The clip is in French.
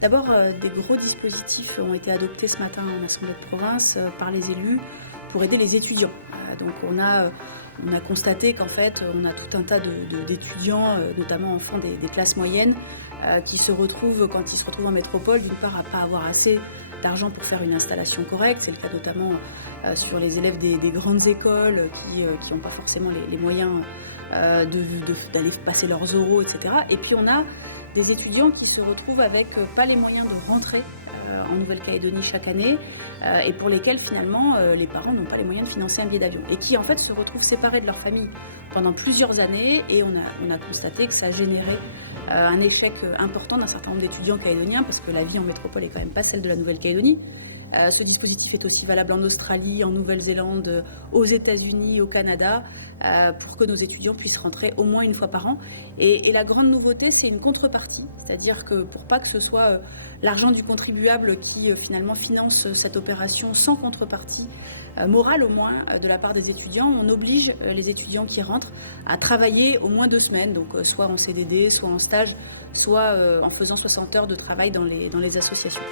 D'abord, des gros dispositifs ont été adoptés ce matin en assemblée de province, par les élus pour aider les étudiants. Donc on a constaté qu'en fait, on a tout un tas d'étudiants, notamment enfants des classes moyennes, qui se retrouvent, quand ils se retrouvent en métropole, d'une part à pas avoir assez d'argent pour faire une installation correcte. C'est le cas notamment, sur les élèves des grandes écoles qui ont pas forcément les moyens, d'aller passer leurs oraux et cetera. Et puis on a des étudiants qui se retrouvent avec pas les moyens de rentrer en Nouvelle-Calédonie chaque année, et pour lesquels finalement les parents n'ont pas les moyens de financer un billet d'avion, et qui en fait se retrouvent séparés de leur famille pendant plusieurs années, et on a constaté que ça générait un échec important d'un certain nombre d'étudiants calédoniens, parce que la vie en métropole est quand même pas celle de la Nouvelle-Calédonie. Ce dispositif est aussi valable en Australie, en Nouvelle-Zélande, aux États-Unis, au Canada, pour que nos étudiants puissent rentrer au moins une fois par an. Et la grande nouveauté, c'est une contrepartie, c'est-à-dire que pour pas que ce soit l'argent du contribuable qui finalement finance cette opération sans contrepartie morale au moins de la part des étudiants, on oblige les étudiants qui rentrent à travailler au moins 2 semaines, donc soit en CDD, soit en stage, soit en faisant 60 heures de travail dans les associations.